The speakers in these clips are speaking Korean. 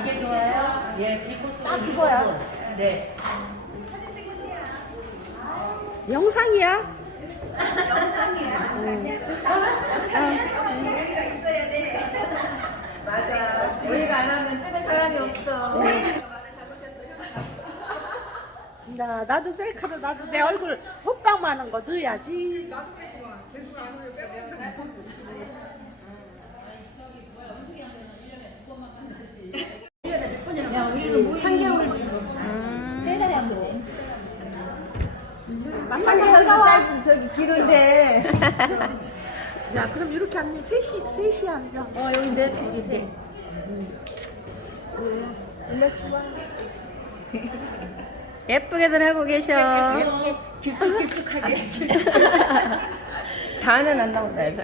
이게 좋아요? 예, 비코스. 딱 그거야. 네. 영상이야? 여기가 있어야 돼. 맞아. 우리가 안 하면 찍을 사람이 없어. 나도 셀카로 나도 내 얼굴 호빵만 한 거 넣어야지. 야, 우리는 뭐 3개월, 세 달에 한 번. 만나서 짧은 저기 길은데. 야, 그럼 이렇게 앉으면 셋이 앉아. 여기 내 여기 돼. 예쁘게들 하고 계셔. 길쭉길쭉하게. 다는 안 나온다 해서.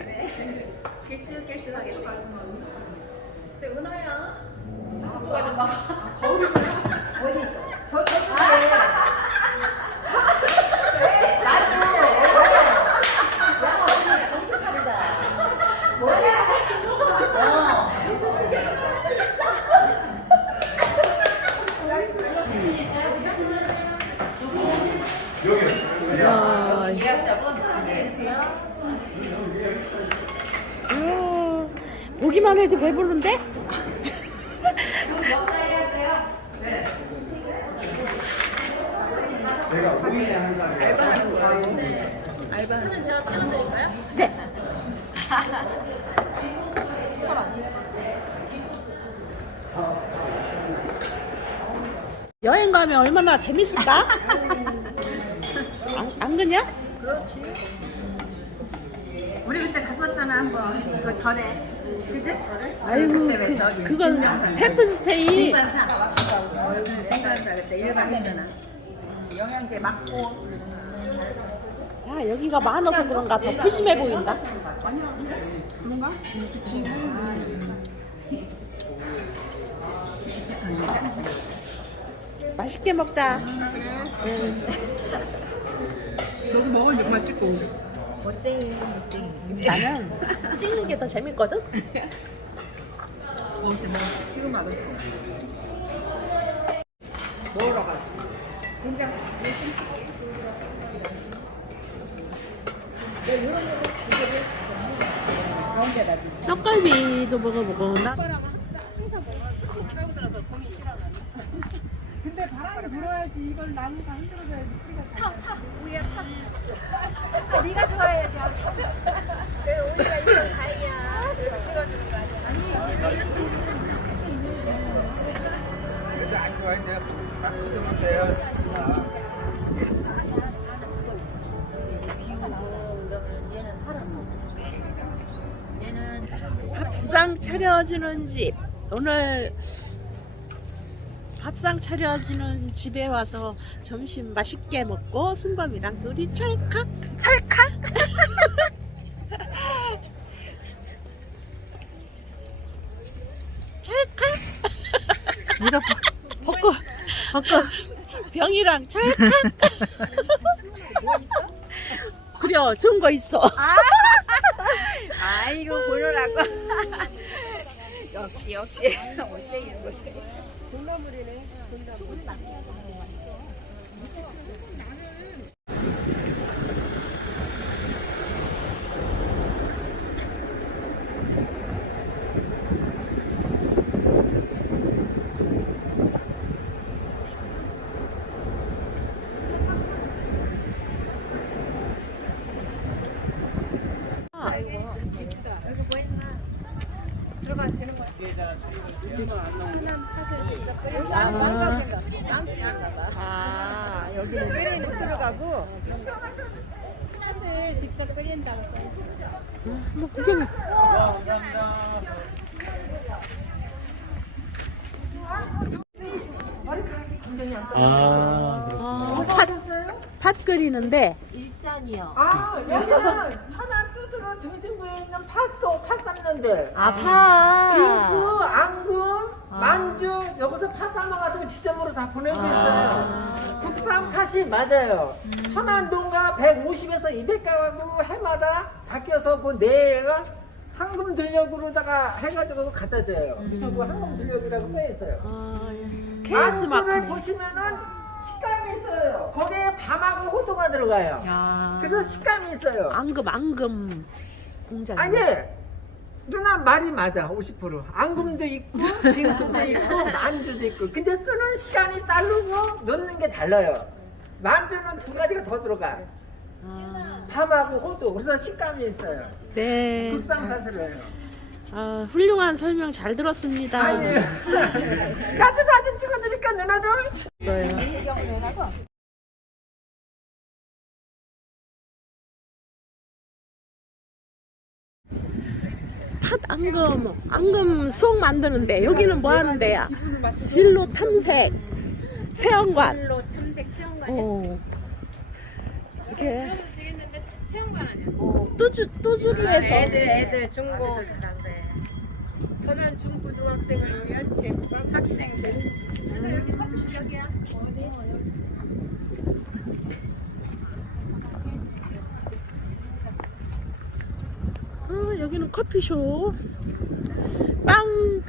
길쭉길쭉하게 잘. 제 은하야. 속도가 좀 막. 거울이 어디 있어? 저쪽에. 보기만 해도 배부른데? 사진 제가 찍어드릴까요? 네. 여행 가면 얼마나 재밌을까? 안 그냐? 우리 그때 갔었잖아 한번. 그 전에. 그지? 아이고, 그때 왜 저기 그건 진간사. 템플스테이. 진간사. 진간사 그때 일반 했잖아. 영양제 맞고. 야, 여기가 많아서 그런가 더 푸짐해 보인다. 그런가? 그치. 맛있게 먹자. 너도 먹으니 그만 찍고. 나는 찍는 게 더 재밌거든? 먹지. 지금 맛없어. 먹으러 가자. 된장. 떡갈비도 먹어보고 나 근데 바람이 불어야지 이걸 나무가 흔들어줘야지 뿌리가 차 우야 차 네가 좋아해야지 내 우리가 이거 다행이야 그래서 찍어주는 거 아니야 근데 안 좋아했는데 막 뜯으면 돼요. 밥상 차려주는 집. 오늘 밥상 차려주는 집에 와서 점심 맛있게 먹고 순범이랑 둘이 찰칵 찰칵 찰칵 이거 벗고 병이랑 찰칵 뭐 있어? 그래 좋은 거 있어. 아이고 보느라고. 역시 멋쟁이는 거지. 돈나물이네. 아, 여기는 끓이는 들어가고. 팥을 직접 끓인다고 뭐 구경해. 팥 끓이는데 일산이요. 아 여기는 천안 뚜드로 등진구에 있는 팥소 팥 삶는 데 팥. 빙수, 앙금, 만주 여기서 팥 삶아가지고 지점으로 다 보내고 있어요. 국산 팥이 맞아요. 천안동가 150에서 200가구 해마다 바뀌어서 그 내가 황금 들녘으로다가 해가지고 갖다 줘요. 그래서 그 황금 들녘이라고 써 있어요. 아, 예. 안주를 케이스마크. 보시면은 식감이 있어요. 거기에 밤하고 호두가 들어가요. 야. 그래서 식감이 있어요. 앙금 공장. 아니 누나 말이 맞아. 50%. 앙금도 있고 빙수도 있고 만주도 있고. 근데 쓰는 시간이 다르고 넣는 게 달라요. 만주는 두 가지가 더 들어가. 밤하고 호두. 그래서 식감이 있어요. 네. 국산사슬이에요. 아, 훌륭한 설명 잘 들었습니다. 아니에요. 나도 사진 찍어드릴까 누나들? 팥 앙금 수옥 만드는데 여기는 뭐 하는 데야? 진로 탐색 체험관. 진로 탐색 체험관. 이렇게 되겠는데 체험관 아니야? 또주루에서 애들 중고 저는 중고등학생을 위한 제반 학생들. 그래서 여기 커피숍 여기야. 여기는 커피숍. 빵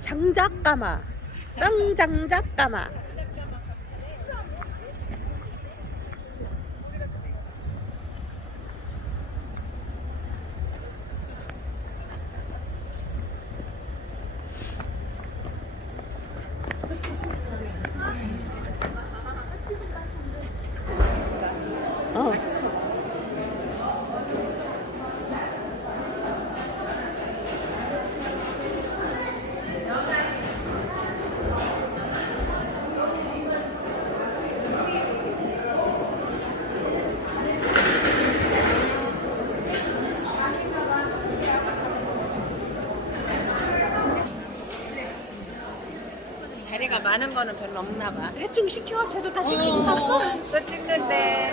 장작가마. 빵 장작가마. 자리가 많은 거는 별로 없나 봐. 대충 시켜. 쟤도 다 시키고 갔어. 또 찍는데.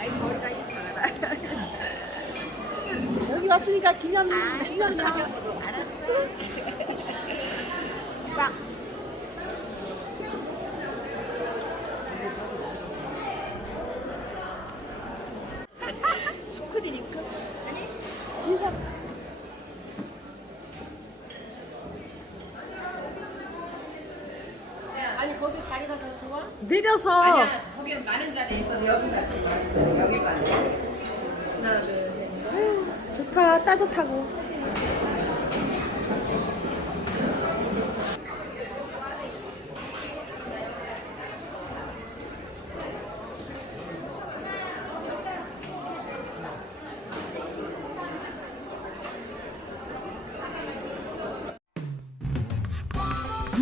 아이 머리가 이상하다. 여기 왔으니까 기념 자격. 초코 드링크? 인사. 아니 거기 자리가 더 좋아? 내려서 거기는 많은 자리 있어. 여기가 여기가. 하나, 둘, 셋. 좋다. 따뜻하고.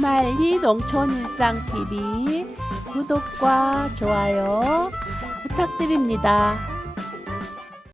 말리 농촌일상TV 구독과 좋아요 부탁드립니다.